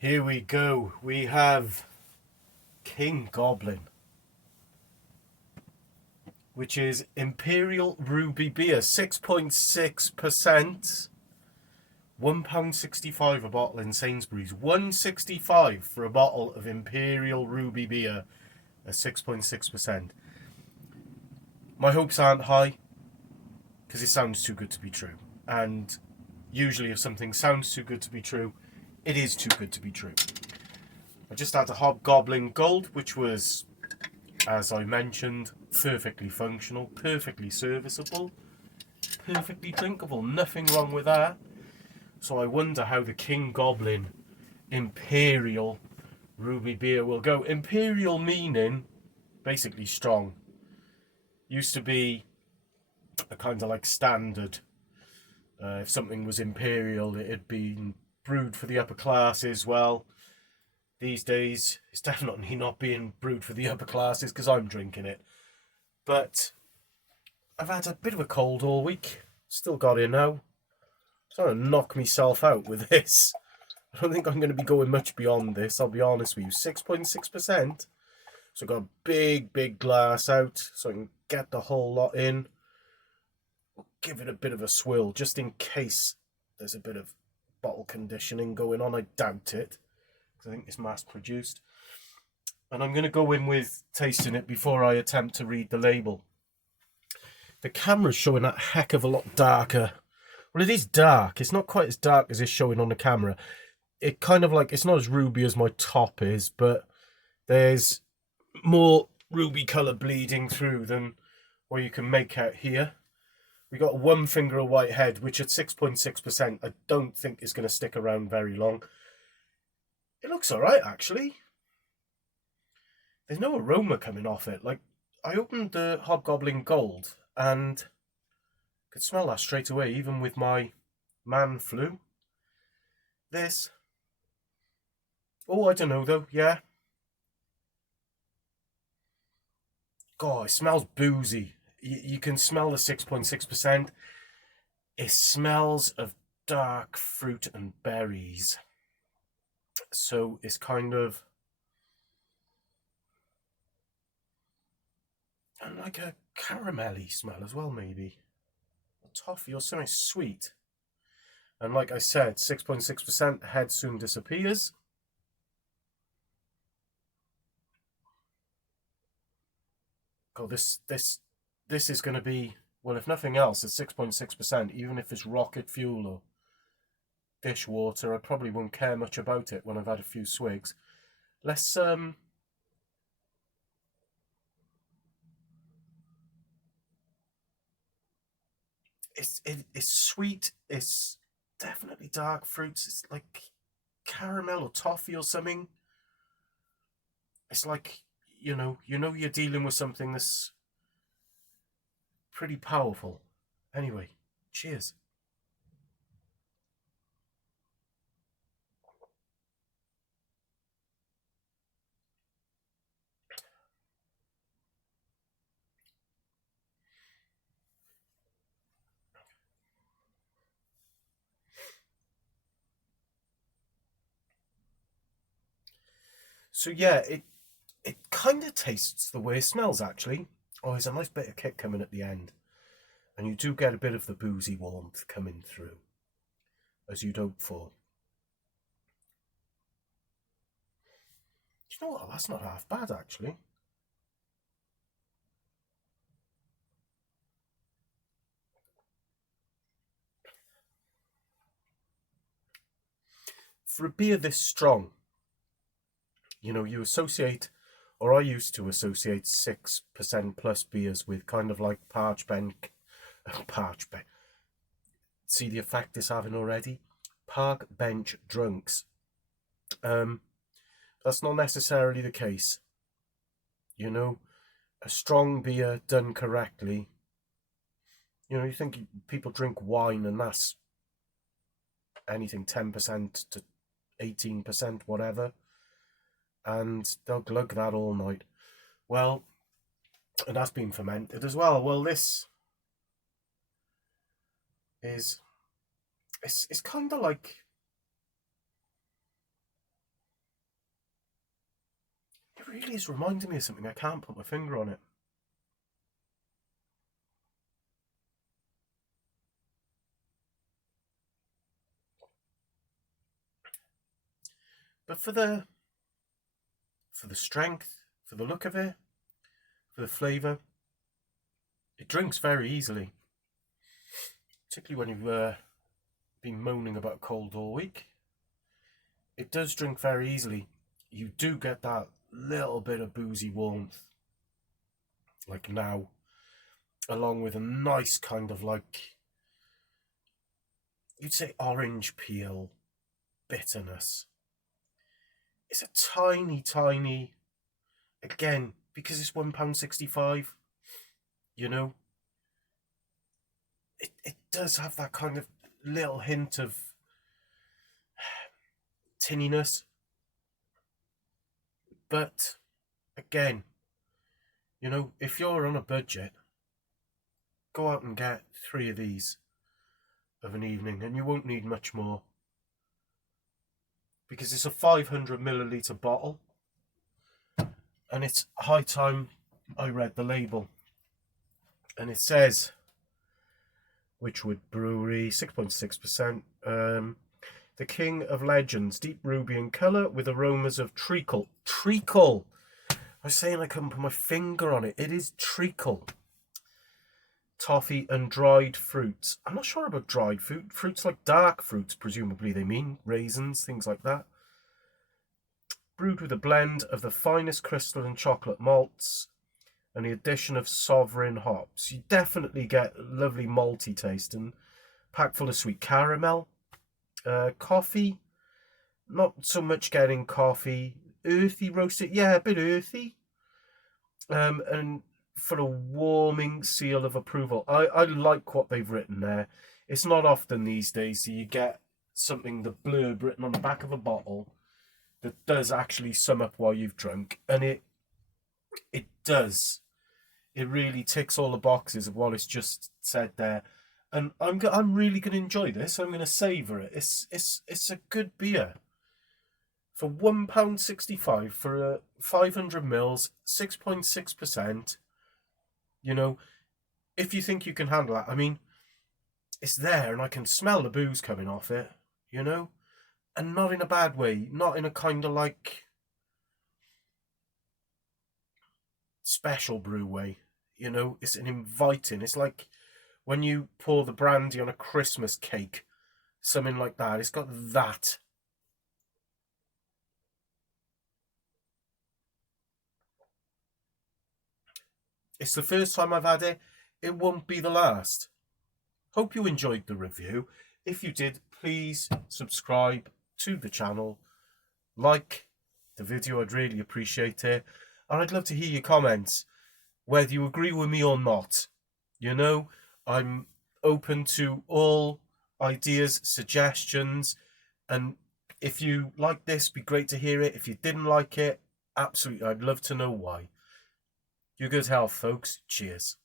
Here we go. We have King Goblin, which is Imperial Ruby Beer, 6.6%, £1.65 a bottle in Sainsburys. £1.65 for a bottle of Imperial Ruby Beer at 6.6%. My hopes aren't high because it sounds too good to be true. And usually if something sounds too good to be true, it is too good to be true. I just had a Goblin Gold, which was, as I mentioned, perfectly functional, perfectly serviceable, perfectly drinkable. Nothing wrong with that. So I wonder how the King Goblin Imperial Ruby Beer will go. Imperial meaning basically strong. Used to be a kind of like standard. If something was Imperial, it had been brewed for the upper classes. Well, these days, it's definitely not being brewed for the upper classes because I'm drinking it. But I've had a bit of a cold all week. Still got it now. I'm trying to knock myself out with this. I don't think I'm going to be going much beyond this, I'll be honest with you. 6.6%. So I've got a big glass out so I can get the whole lot in. Give it a bit of a swirl just in case there's a bit of bottle conditioning going on. I doubt it. I think it's mass produced. And I'm going to go in with tasting it before I attempt to read the label. The camera's showing that heck of a lot darker. Well, it is dark. It's not quite as dark as it's showing on the camera. It kind of like, it's not as ruby as my top is, but there's more ruby colour bleeding through than what you can make out here. We got one finger of white head, which at 6.6% I don't think is going to stick around very long. It looks alright, actually. There's no aroma coming off it. Like, I opened the Hobgoblin Gold and could smell that straight away, even with my man flu. This. Oh, I don't know, though. Yeah. God, it smells boozy. You can smell the 6.6%. It smells of dark fruit and berries. So it's kind of, and like a caramelly smell as well, maybe. A toffee or something sweet. And like I said, 6.6%, head soon disappears. God, this is going to be, well, if nothing else, at 6.6%, even if it's rocket fuel or dishwater, I probably won't care much about it when I've had a few swigs. Let's it's sweet. It's definitely dark fruits. It's like caramel or toffee or something. It's like, you're dealing with something that's pretty powerful. Anyway, cheers. So yeah, it kind of tastes the way it smells, actually. Oh, there's a nice bit of kick coming at the end. And you do get a bit of the boozy warmth coming through, as you'd hope for. You know what? That's not half bad, actually. For a beer this strong, you associate, or I used to associate 6% plus beers with kind of like parchment. See the effect it's having already? Park bench drunks. That's not necessarily the case. A strong beer done correctly. You think people drink wine and that's anything 10% to 18%, whatever, and they'll glug that all night. Well, and that's been fermented as well. Well, this is, it's kind of like, It really is reminding me of something. I can't put my finger on it. But for the strength, for the look of it, for the flavour, it drinks very easily. Particularly when you've been moaning about cold all week. It does drink very easily. You do get that little bit of boozy warmth, like now, along with a nice kind of like, you'd say orange peel bitterness. It's a tiny, tiny, again, because it's £1.65, you know, it does have that kind of little hint of tinniness. But, again, you know, if you're on a budget, go out and get 3 of these of an evening, and you won't need much more. Because it's a 500ml bottle, and it's high time I read the label. And it says Wychwood Brewery, 6.6%. The King of Legends, deep ruby in colour with aromas of treacle. Treacle! I was saying I couldn't put my finger on it. It is treacle. Toffee and dried fruits. I'm not sure about dried fruit. Fruits like dark fruits, presumably they mean. Raisins, things like that. Brewed with a blend of the finest crystal and chocolate malts and the addition of sovereign hops. You definitely get a lovely malty taste and packed full of sweet caramel. Coffee, not so much getting coffee. Earthy roasted, yeah, a bit earthy. And for a warming seal of approval. I like what they've written there. It's not often these days that you get something, the blurb written on the back of a bottle, that does actually sum up why you've drunk. And it does. It really ticks all the boxes of what it's just said there. And I'm really going to enjoy this. I'm going to savour it. It's a good beer. For £1.65 for a 500ml, 6.6%. You know, if you think you can handle that, I mean, it's there and I can smell the booze coming off it, you know? And not in a bad way, not in a kind of like special brew way, you know? It's an inviting, it's like when you pour the brandy on a Christmas cake, something like that. It's got that. It's the first time I've had it. It won't be the last. Hope you enjoyed the review. If you did, please subscribe to the channel. Like the video, I'd really appreciate it. And I'd love to hear your comments, whether you agree with me or not. You know, I'm open to all ideas, suggestions. And if you like this, it'd be great to hear it. If you didn't like it, absolutely, I'd love to know why. You good health, folks. Cheers.